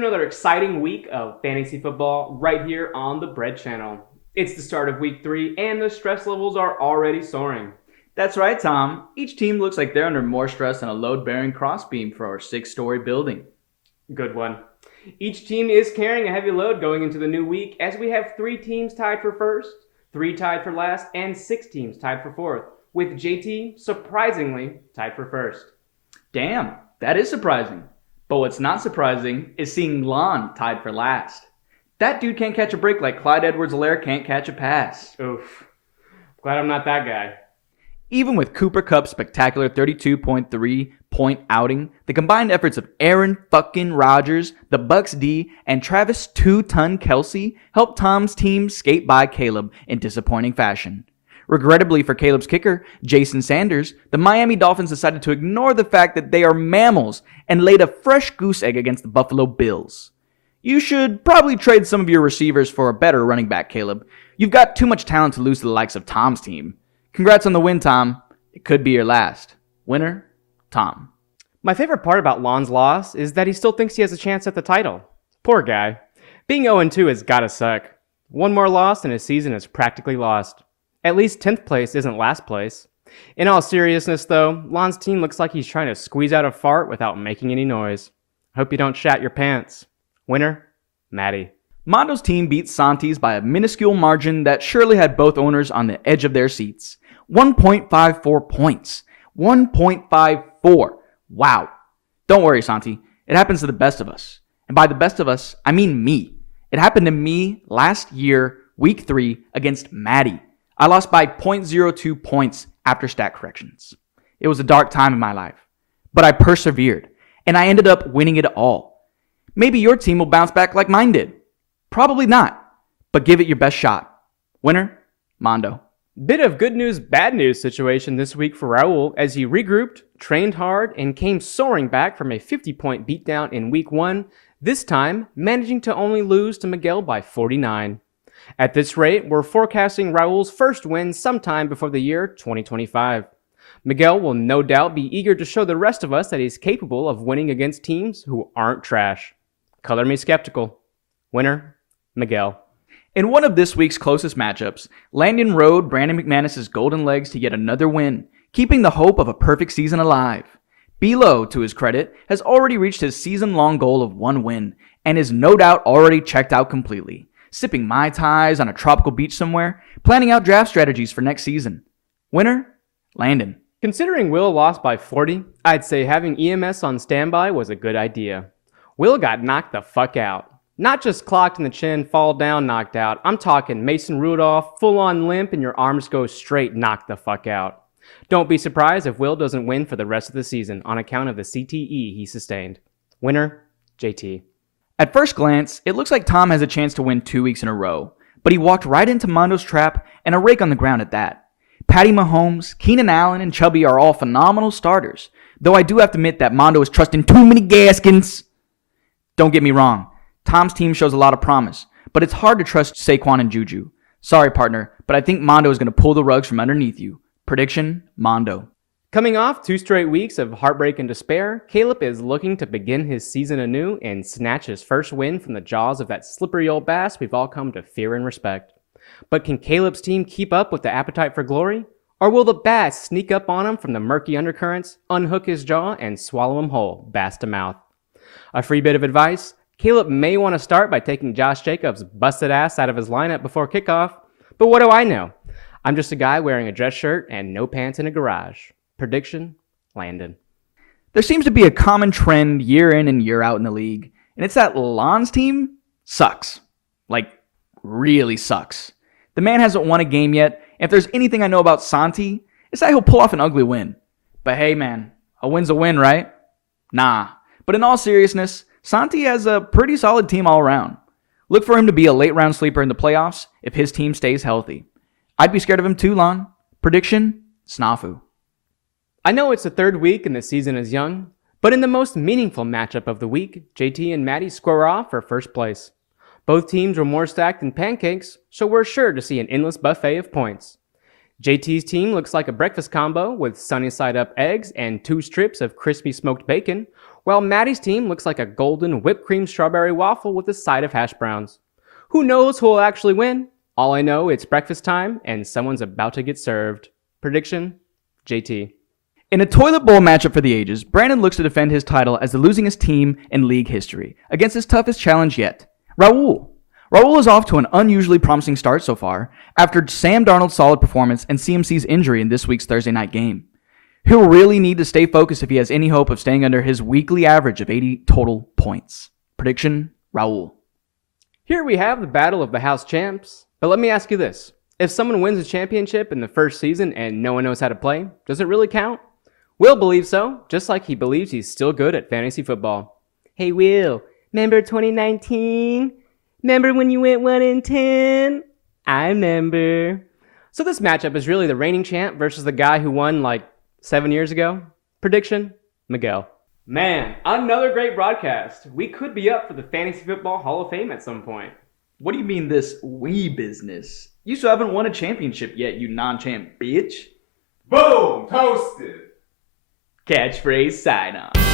another exciting week of fantasy football right here on the Bread Channel. It's the start of week 3 and the stress levels are already soaring. That's right, Tom. Each team looks like they're under more stress than a load-bearing crossbeam for our 6-story building. Good one. Each team is carrying a heavy load going into the new week as we have 3 teams tied for first, 3 tied for last, and 6 teams tied for fourth, with JT surprisingly tied for first. Damn, that is surprising. But what's not surprising is seeing Lon tied for last. That dude can't catch a break like Clyde Edwards-Helaire can't catch a pass. Oof. Glad I'm not that guy. Even with Cooper Kupp's spectacular 32.3-point outing, the combined efforts of Aaron fucking Rodgers, the Bucks D, and Travis 2-ton Kelsey helped Tom's team skate by Caleb in disappointing fashion. Regrettably for Caleb's kicker, Jason Sanders, the Miami Dolphins decided to ignore the fact that they are mammals and laid a fresh goose egg against the Buffalo Bills. You should probably trade some of your receivers for a better running back, Caleb. You've got too much talent to lose to the likes of Tom's team. Congrats on the win, Tom. It could be your last. Winner, Tom. My favorite part about Lon's loss is that he still thinks he has a chance at the title. Poor guy. Being 0-2 has gotta suck. One more loss and his season is practically lost. At least 10th place isn't last place. In all seriousness though, Lon's team looks like he's trying to squeeze out a fart without making any noise. Hope you don't shat your pants. Winner, Maddie. Mondo's team beat Santi's by a minuscule margin that surely had both owners on the edge of their seats. 1.54 points. 1.54. Wow. Don't worry, Santi. It happens to the best of us. And by the best of us, I mean me. It happened to me last year, week 3, against Maddie. I lost by 0.02 points after stat corrections. It was a dark time in my life. But I persevered, and I ended up winning it all. Maybe your team will bounce back like mine did. Probably not, but give it your best shot. Winner, Mondo. Bit of good news, bad news situation this week for Raul as he regrouped, trained hard, and came soaring back from a 50-point beatdown in week 1, this time managing to only lose to Miguel by 49. At this rate, we're forecasting Raul's first win sometime before the year 2025. Miguel will no doubt be eager to show the rest of us that he's capable of winning against teams who aren't trash. Color me skeptical. Winner, Miguel. In one of this week's closest matchups, Landon rode Brandon McManus' golden legs to yet another win, keeping the hope of a perfect season alive. Bilo, to his credit, has already reached his season-long goal of 1 win, and is no doubt already checked out completely, sipping Mai Tais on a tropical beach somewhere, planning out draft strategies for next season. Winner, Landon. Considering Will lost by 40, I'd say having EMS on standby was a good idea. Will got knocked the fuck out. Not just clocked in the chin, fall down, knocked out. I'm talking Mason Rudolph, full-on limp, and your arms go straight, knocked the fuck out. Don't be surprised if Will doesn't win for the rest of the season on account of the CTE he sustained. Winner, JT. At first glance, it looks like Tom has a chance to win 2 weeks in a row, but he walked right into Mondo's trap and a rake on the ground at that. Patty Mahomes, Keenan Allen, and Chubby are all phenomenal starters, though I do have to admit that Mondo is trusting too many Gaskins. Don't get me wrong, Tom's team shows a lot of promise, but it's hard to trust Saquon and Juju. Sorry, partner, but I think Mondo is going to pull the rugs from underneath you. Prediction, Mondo. Coming off 2 straight weeks of heartbreak and despair, Caleb is looking to begin his season anew and snatch his first win from the jaws of that slippery old bass we've all come to fear and respect. But can Caleb's team keep up with the appetite for glory? Or will the bass sneak up on him from the murky undercurrents, unhook his jaw, and swallow him whole, bass to mouth? A free bit of advice: Caleb may want to start by taking Josh Jacobs' busted ass out of his lineup before kickoff, but what do I know? I'm just a guy wearing a dress shirt and no pants in a garage. Prediction, Landon. There seems to be a common trend year in and year out in the league, and it's that Lon's team sucks. Like, really sucks. The man hasn't won a game yet, and if there's anything I know about Santi, it's that he'll pull off an ugly win. But hey man, a win's a win, right? Nah. But in all seriousness, Santi has a pretty solid team all around. Look for him to be a late round sleeper in the playoffs if his team stays healthy. I'd be scared of him too, Lon. Prediction, Snafu. I know it's the 3rd week and the season is young, but in the most meaningful matchup of the week, JT and Maddie square off for first place. Both teams were more stacked than pancakes, so we're sure to see an endless buffet of points. JT's team looks like a breakfast combo with sunny side up eggs and 2 strips of crispy smoked bacon, while Maddie's team looks like a golden whipped cream strawberry waffle with a side of hash browns. Who knows who will actually win? All I know, it's breakfast time and someone's about to get served. Prediction? JT. In a toilet bowl matchup for the ages, Brandon looks to defend his title as the losingest team in league history against his toughest challenge yet, Raul. Raul is off to an unusually promising start so far after Sam Darnold's solid performance and CMC's injury in this week's Thursday night game. He'll really need to stay focused if he has any hope of staying under his weekly average of 80 total points. Prediction, Raul. Here we have the battle of the house champs. But let me ask you this. If someone wins a championship in the first season and no one knows how to play, does it really count? Will believes so, just like he believes he's still good at fantasy football. Hey Will, remember 2019? Remember when you went 1-10? I remember. So this matchup is really the reigning champ versus the guy who won like 7 years ago. Prediction, Miguel. Man, another great broadcast. We could be up for the Fantasy Football Hall of Fame at some point. What do you mean this we business? You still haven't won a championship yet, you non-champ bitch. Boom! Toasted! Catchphrase sign-off.